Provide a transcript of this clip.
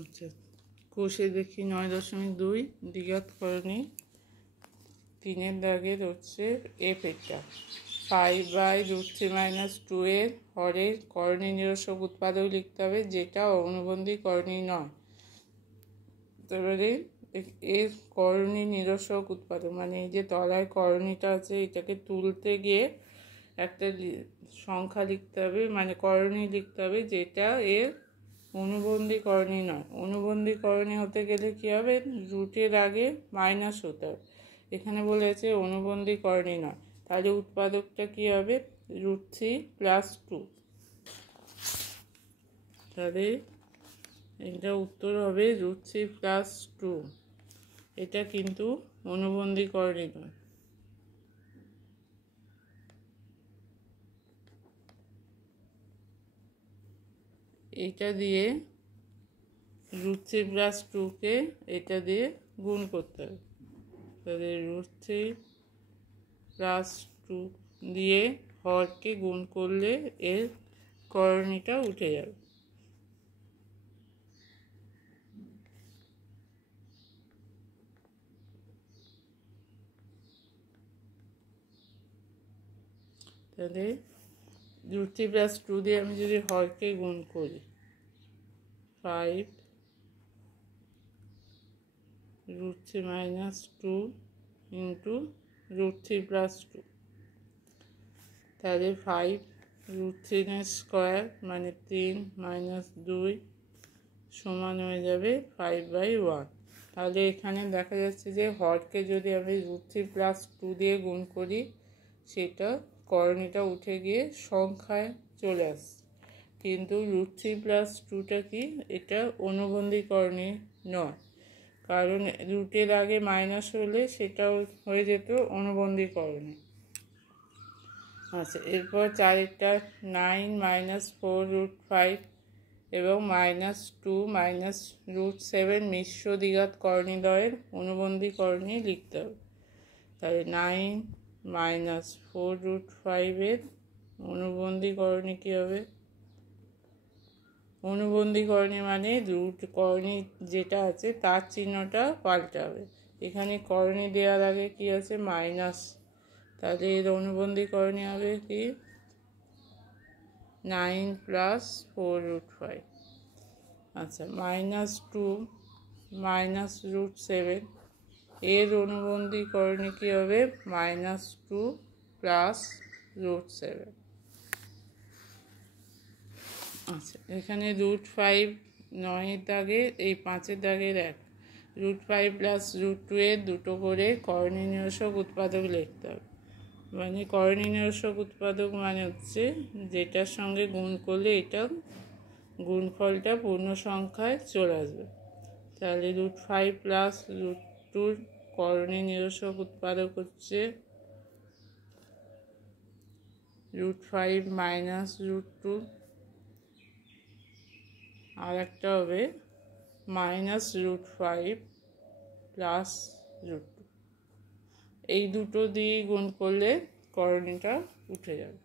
আচ্ছা, কোষে দেখি 9.2 দ্বিঘাত করণী 3-এর দাগের হচ্ছে এফ এটা 5/√3 - 2 এর হরের করণী নিরসক উৎপাদক লিখতে হবে, যেটা অনুবন্ধী করণী নয়। তারপরে এর করণী নিরসক উৎপাদক মানে এই যে তলায় করণীটা আছে, এটাকে তুলতে গিয়ে একটা সংখ্যা লিখতে হবে, মানে করণী লিখতে হবে যেটা এর অনুবন্ধী করণী নয়। অনুবন্ধী করণী হতে গেলে কী হবে, রুটের আগে মাইনাস হতে হবে। এখানে বলেছে অনুবন্ধী করণী নয়, তাহলে উৎপাদকটা কী হবে, √3 + 2। তাহলে এটা উত্তর হবে √3 + 2। এটা কিন্তু অনুবন্ধী করণী নয়। এটা দিয়ে √3 + 2কে এটা দিয়ে গুণ করতে হবে। তাহলে √3 + 2 দিয়ে হরকে গুণ করলে এর করণীটা উঠে যাবে। তাহলে √3 + 2 দিয়ে আমি যদি হরকে গুণ করি 5 √3 - 2 ইন্টু √3 + 2, তাহলে 5 √3² মানে 3 - 2 সমান হয়ে যাবে 5/1। তাহলে এখানে দেখা যাচ্ছে যে হরকে যদি আমি √3 + 2 দিয়ে গুণ করি, সেটা করণীটা উঠে গিয়ে সংখ্যায় চলে আসছে। কিন্তু √3 + 2টা কি, এটা অনুবন্ধী করণী নয়, কারণ রুটের আগে মাইনাস হলে সেটাও হয়ে যেত অনুবন্ধী করণী। আচ্ছা, এরপর 4টা 9 - 4√5 এবং -2 - √7 মিশ্র দ্বিঘাত করণীদ্বয়ের অনুবন্ধী করণী লিখতে হবে। তাহলে 9 - 4√5 এর অনুবন্ধী করণী কী হবে, অনুবন্ধী করণী মানে রুট করণী যেটা আছে তার চিহ্নটা পাল্টাবে। এখানে করণী দেওয়ার আগে কি আছে, মাইনাস, তাহলে এর অনুবন্ধী করণী হবে কি 9 + 4√5। আচ্ছা, -2 - √7 এর অনুবন্ধী করণী কী হবে, -2 + √7। আচ্ছা, এখানে √5 9-এর দাগে, এই 5-এর দাগের 1, √5 + √2 এর দুটো করে করণী নিরসক উৎপাদক লিখতে হবে। মানে করণী নিরসক উৎপাদক মানে হচ্ছে যেটার সঙ্গে গুণ করলে এটা গুণফলটা পূর্ণ সংখ্যায় চলে আসবে। তাহলে √5 + √2 করণী নিরসক উৎপাদক হচ্ছে √5 - √2, আর একটা হবে -√5 + √2। এই দুটো দিয়ে গুণ করলে করণীটা উঠে যাবে।